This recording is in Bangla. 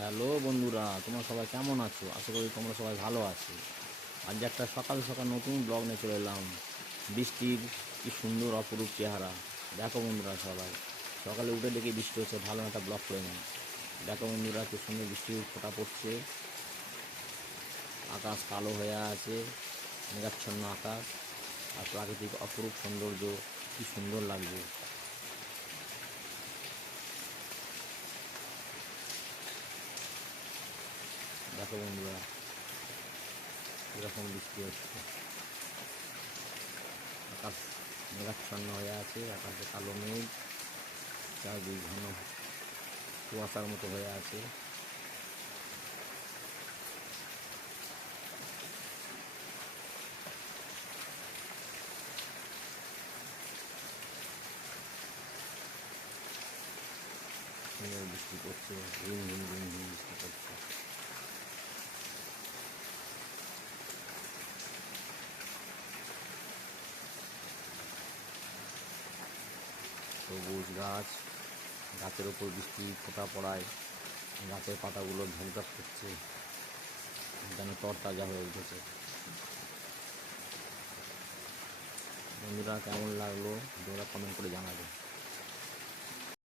হ্যালো বন্ধুরা, তোমরা সবাই কেমন আছো? আশা করি তোমরা সবাই ভালো আছো। আজ একটা সকাল সকাল নতুন ব্লগ নিয়ে চলে এলাম। বৃষ্টির কি সুন্দর অপরূপ চেহারা। দেখো বন্ধুরা, সবাই সকালে উঠে দেখে বৃষ্টি হচ্ছে, ভালো একটা ব্লগ করে নিই। দেখো বন্ধুরা, কি সুন্দর বৃষ্টির ফোঁটা পড়ছে। আকাশ কালো হয়ে আছে, মেঘাচ্ছন্ন আকাশ, আর প্রাকৃতিক অপরূপ সৌন্দর্য, কি সুন্দর লাগছে। দেখো বন্ধুরা, এরকম বৃষ্টি হচ্ছে। আকাশ মেঘাচ্ছন্ন হয়ে আছে, আকাশে কালো মেঘ, চারদিক ঘন কুয়াশার মতো হয়ে আছে। সুন্দর বৃষ্টি পড়ছে, রিমঝিম রিমঝিম বৃষ্টি পড়ছে। সবুজ গাছ, গাছের ওপর বৃষ্টি ফোঁটা পড়ায় গাছের পাতাগুলো ঝকঝক করছে, যেন তরতাজা হয়ে উঠেছে। বন্ধুরা, কেমন লাগলো তোমরা কমেন্ট করে জানাবে।